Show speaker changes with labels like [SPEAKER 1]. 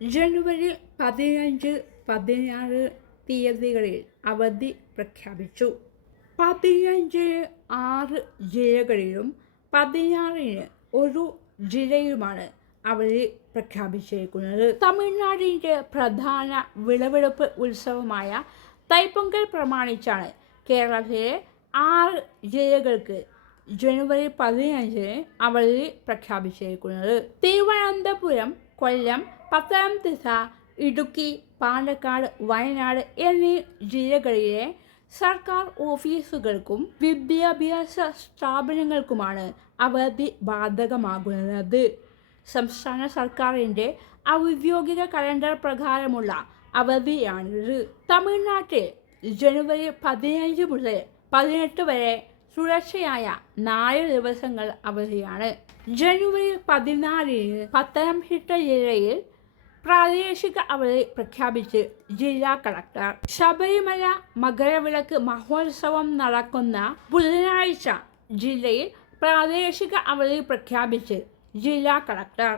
[SPEAKER 1] ജനുവരി പതിനഞ്ച് പതിനാറ് തീയതികളിൽ അവധി പ്രഖ്യാപിച്ചു. പതിനഞ്ച് ആറ് ജില്ലകളിലും പതിനാറിന് ഒരു ജില്ലയിലുമാണ് അവധി പ്രഖ്യാപിച്ചിരിക്കുന്നത്. തമിഴ്നാടിന്റെ പ്രധാന വിളവെടുപ്പ് ഉത്സവമായ തൈപ്പൊങ്കൽ പ്രമാണിച്ചാണ് കേരളത്തിലെ ആറ് ജില്ലകൾക്ക് ജനുവരി പതിനഞ്ചിന് അവധി പ്രഖ്യാപിച്ചിരിക്കുന്നത് തിരുവനന്തപുരം കൊല്ലം പത്തനംതിട്ട ഇടുക്കി പാലക്കാട് വയനാട് എന്നീ ജില്ലകളിലെ സർക്കാർ ഓഫീസുകൾക്കും വിദ്യാഭ്യാസ സ്ഥാപനങ്ങൾക്കുമാണ് അവധി ബാധകമാകുന്നത്. സംസ്ഥാന സർക്കാരിന്റെ ഔദ്യോഗിക കലണ്ടർ പ്രകാരമുള്ള അവധിയാണിത്. തമിഴ്നാട്ടിൽ ജനുവരി പതിനഞ്ച് മുതൽ പതിനെട്ട് വരെ തുടർച്ചയായ നാല് ദിവസങ്ങൾ അവധിയാണ്. ജനുവരി പതിനാലിന് പത്തനംതിട്ട ജില്ലയിൽ പ്രാദേശിക അവധി പ്രഖ്യാപിച്ച് ജില്ലാ കളക്ടർ. ശബരിമല മകരവിളക്ക് മഹോത്സവം നടക്കുന്ന ബുധനാഴ്ച ജില്ലയിൽ പ്രാദേശിക അവധി പ്രഖ്യാപിച്ച് ജില്ലാ കളക്ടർ.